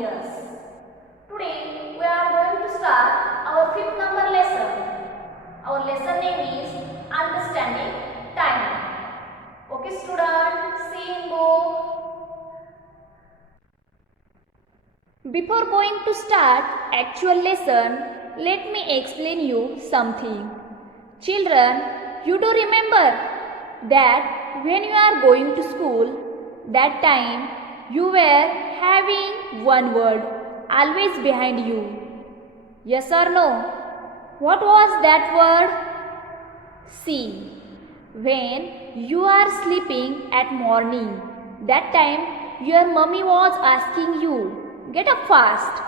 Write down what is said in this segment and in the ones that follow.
EVS. Today we are going to start our 5th number lesson. Our lesson name is Understanding Time. Okay students, see in book. Before going to start actual lesson, let me explain you something. Children, you do remember that when you are going to school, that time you were having one word always behind you. Yes or no? What was that word? See. When you are sleeping at morning, that time your mummy was asking you, get up fast.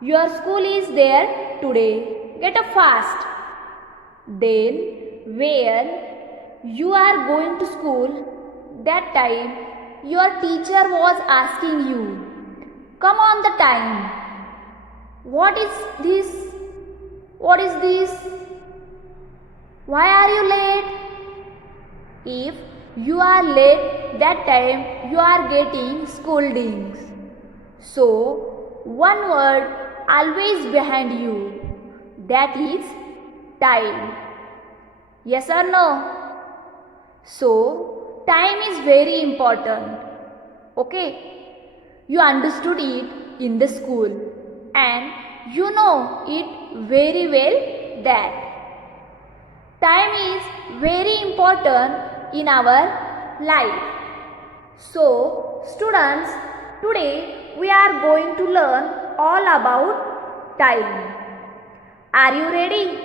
Your school is there today. Get up fast. Then when you are going to school, that time your teacher was asking you, come on the time. What is this? What is this? Why are you late? If you are late, that time you are getting scoldings. So, one word always behind you, that is time. Yes or no? So, time is very important. Okay? You understood it in the school and you know it very well that time is very important in our life. So, students, today we are going to learn all about time. Are you ready?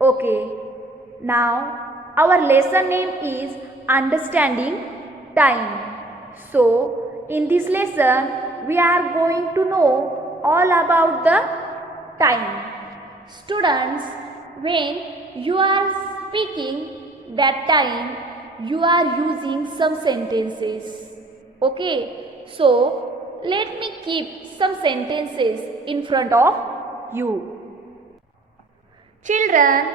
Okay. Now, our lesson name is Understanding Time. So, in this lesson, we are going to know all about the time. Students, when you are speaking that time, you are using some sentences. Okay, so let me keep some sentences in front of you. Children,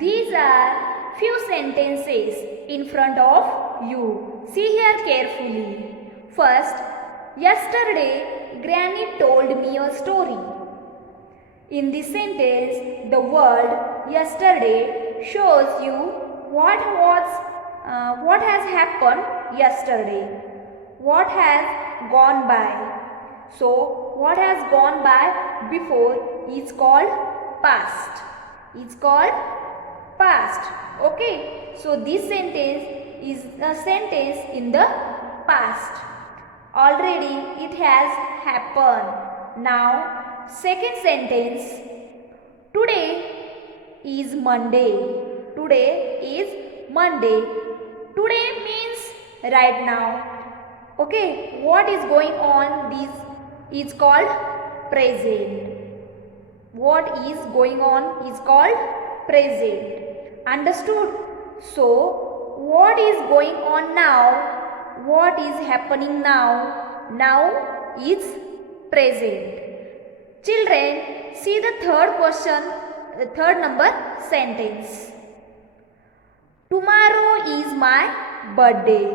these are few sentences in front of you. See here carefully. First, yesterday Granny told me a story. In this sentence, the word yesterday shows you what has happened yesterday, what has gone by. So, what has gone by before is called past. It's called past. Okay. So, this sentence is a sentence in the past. Already it has happened. Now, second sentence, today is Monday. Today is Monday. Today means right now. Okay, what is going on? This is called present. What is going on is called present. Understood? So, what is going on now? What is happening now? Now is present. Children, see the third question, third number sentence. Tomorrow is my birthday.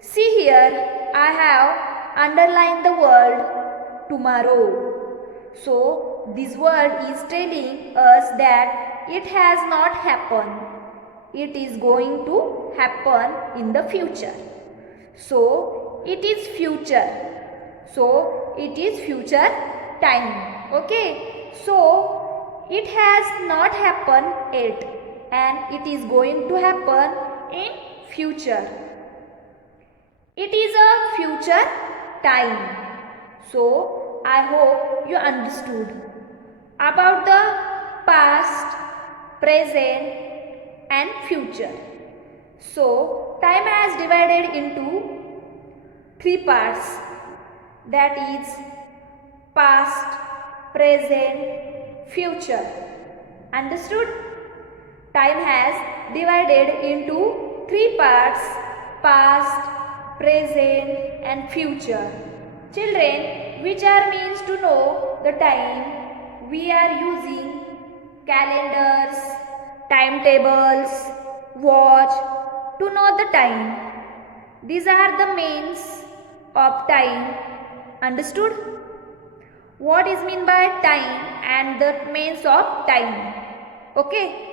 See here, I have underlined the word tomorrow. So, this word is telling us that it has not happened. It is going to happen in the future. So, it is future. So, it is future time. Okay. So, it has not happened yet and it is going to happen in future. It is a future time. So, I hope you understood about the past, present and future. So, time has divided into 3 parts, that is past, present, future. Understood? Time has divided into 3 parts, past, present and future. Children, which are means to know the time, we are using calendars, timetables, watch to know the time. These are the means of time Understood? What is mean by time and the means of time? Okay.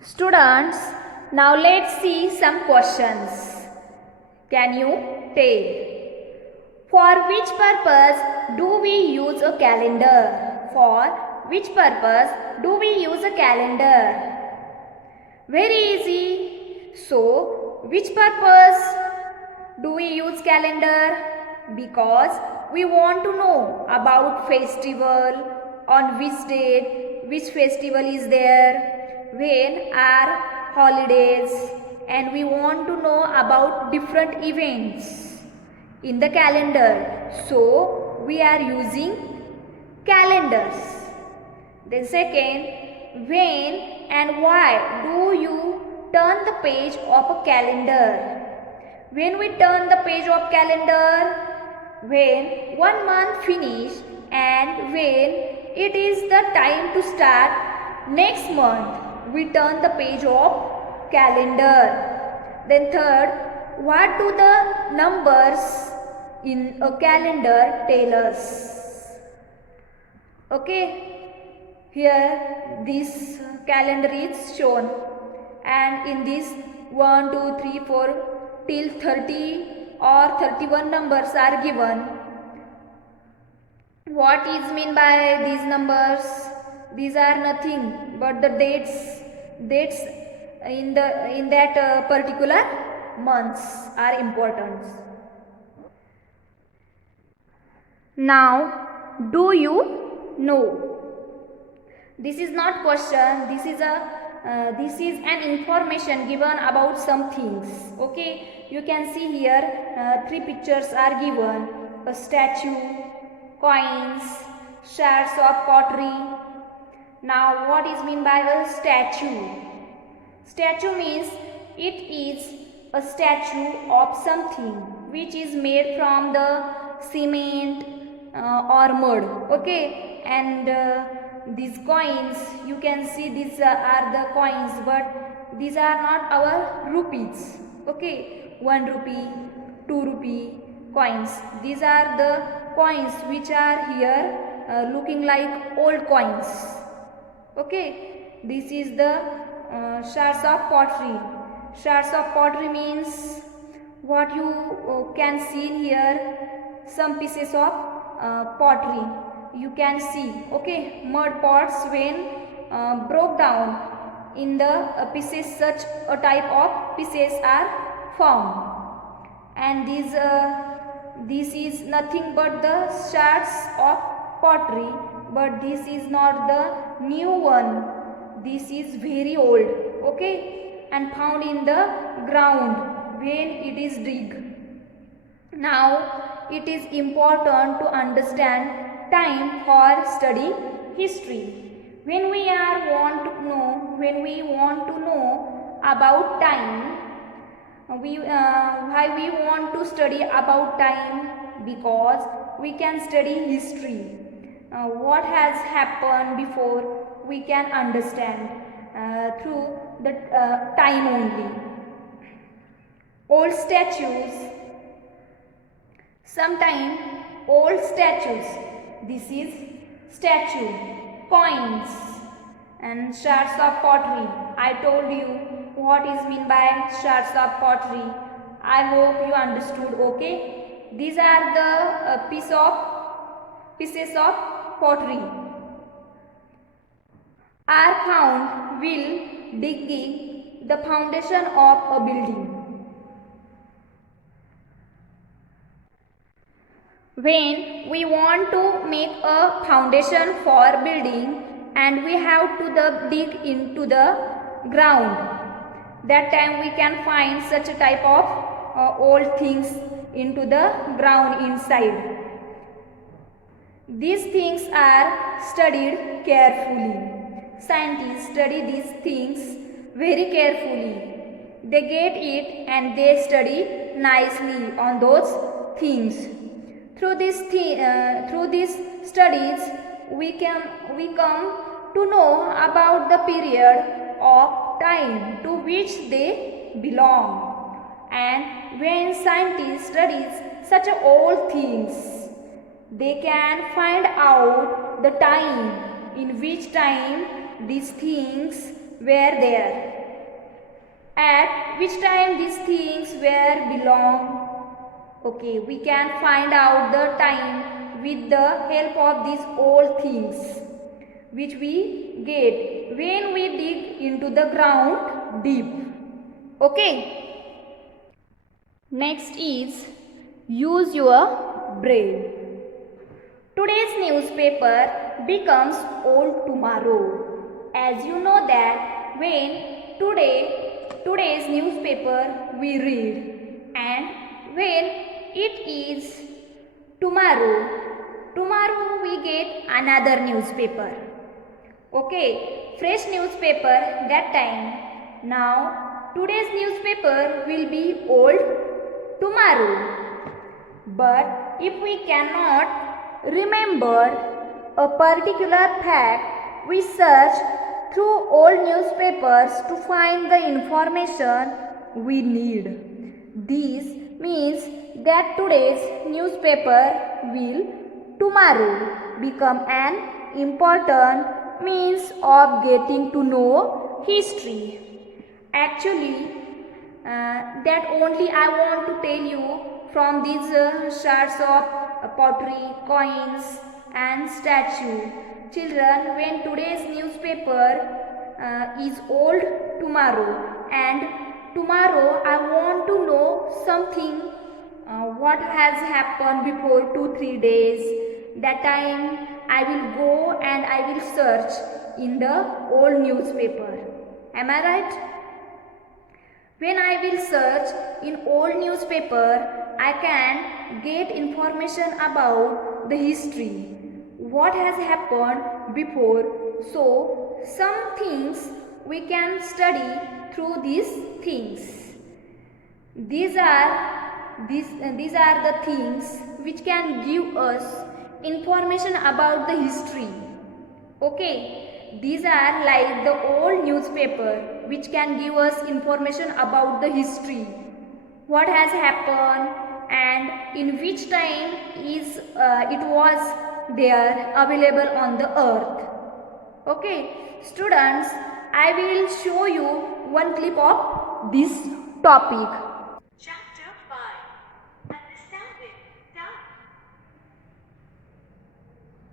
Students, now let's see some questions. Can you tell? For which purpose do we use a calendar? For which purpose do we use a calendar? Very easy. So, which purpose do we use calendar? Because we want to know about festival, on which date, which festival is there, when are holidays, and we want to know about different events in the calendar. So, we are using calendars. Then second, when and why do you turn the page of a calendar? When we turn the page of calendar, when 1 month finish and when it is the time to start next month, we turn the page of calendar. Then third, what do the numbers in a calendar tell us? Okay, here this calendar is shown, and in this 1, 2, 3, 4 till 30 or 31 numbers are given. What is mean by these numbers? These are nothing but the dates in that particular months are important. Now, do you know? This is not question. This is an information given about some things. Okay, you can see here 3 pictures are given: a statue, coins, shards of pottery. Now, what is mean by a statue? Statue means it is a statue of something which is made from the cement or mud. Okay, and these coins, you can see these are the coins, but these are not our rupees. Okay, 1 rupee, 2 rupee coins. These are the coins which are here looking like old coins. Okay, this is the shards of pottery. Shards of pottery means what you can see here, some pieces of pottery you can see. Okay, mud pots when broke down in the pieces, such a type of pieces are found, and this is nothing but the shards of pottery, but this is not the new one. This is very old. Okay, and found in the ground when it is dig. Now, it is important to understand time for study history. When we want to know about time, why we want to study about time? Because we can study history. What has happened before, we can understand through the time only. Old statues, sometime old statues, this is statue, coins and shards of pottery. I told you what is mean by shards of pottery. I hope you understood. Okay, these are the pieces of pottery are found while digging the foundation of a building. When we want to make a foundation for building and we have to dig into the ground, that time we can find such a type of old things into the ground inside. These things are studied carefully. Scientists study these things very carefully. They get it and they study nicely on those things. Through these studies, we come to know about the period of time to which they belong, And when scientists studies such old things, they can find out the time in which time these things were there, at which time these things were belong. Okay, we can find out the time with the help of these old things which we get when we dig into the ground deep. Okay. Next is use your brain. Today's newspaper becomes old tomorrow. As you know that when today's newspaper we read, and when it is tomorrow we get another newspaper. Okay, fresh newspaper that time. Now today's newspaper will be old tomorrow. But if we cannot remember a particular fact, we search through old newspapers to find the information we need. This means that today's newspaper will tomorrow become an important means of getting to know history. Actually, that only I want to tell you from these shards of pottery, coins and statue. Children, when today's newspaper is old tomorrow, and tomorrow I want to know something what has happened before 2-3 days. That time I will go and I will search in the old newspaper. Am I right? When I will search in old newspaper, I can get information about the history, what has happened before. So, some things we can study through these things. These are the things which can give us information about the history. Okay, these are like the old newspaper which can give us information about the history, what has happened and in which time is it was there available on the earth. Okay, students, I will show you one clip of this topic. Chapter 5. Understanding Time.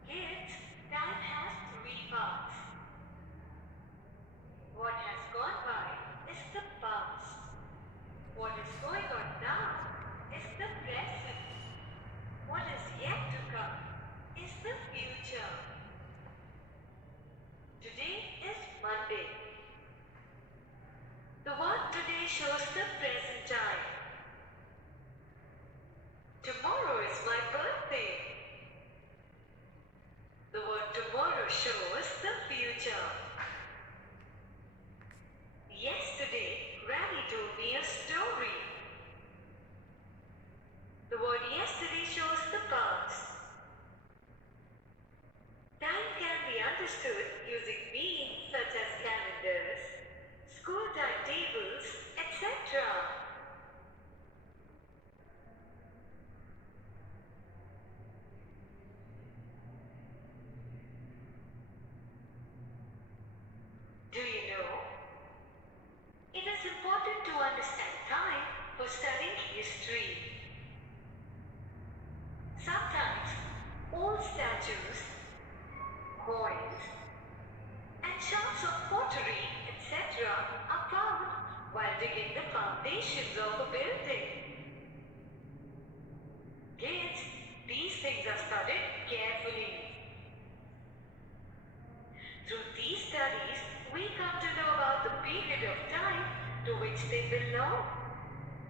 Kids, time has 3 parts. What has gone by is the past. What is going on now is the present. What is yet to come is the future. Today is Monday. The word today shows the present time. Tomorrow is my birthday. The word tomorrow shows the future. Yesterday, Granny told me a story. The word yesterday shows the past. Time can be understood using meanings such as calendars, school timetables, etc. Do you know? It is important to understand time for studying history. Sometimes old statues, coins, and shards of pottery, etc. are found while digging the foundations of a building. Kids, these things are studied carefully. Through these studies, we come to know about the period of time to which they belong.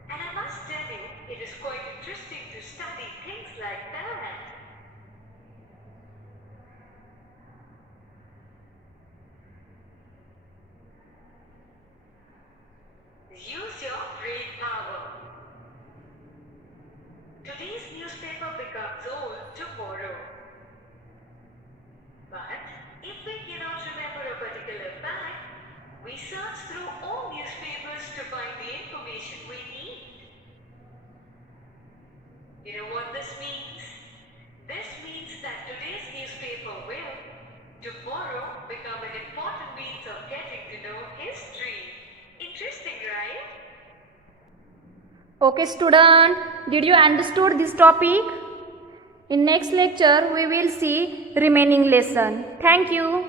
And I must tell you, it is quite interesting to study things like that. Use your brain power. Today's newspaper becomes old tomorrow. But if we cannot remember a particular fact, we search through all newspapers to find the information we need. this means? This means that today's newspaper will, tomorrow, become an important means of getting to know history. Interesting, right? Okay student, did you understood this topic? In next lecture we will see remaining lesson. Thank you.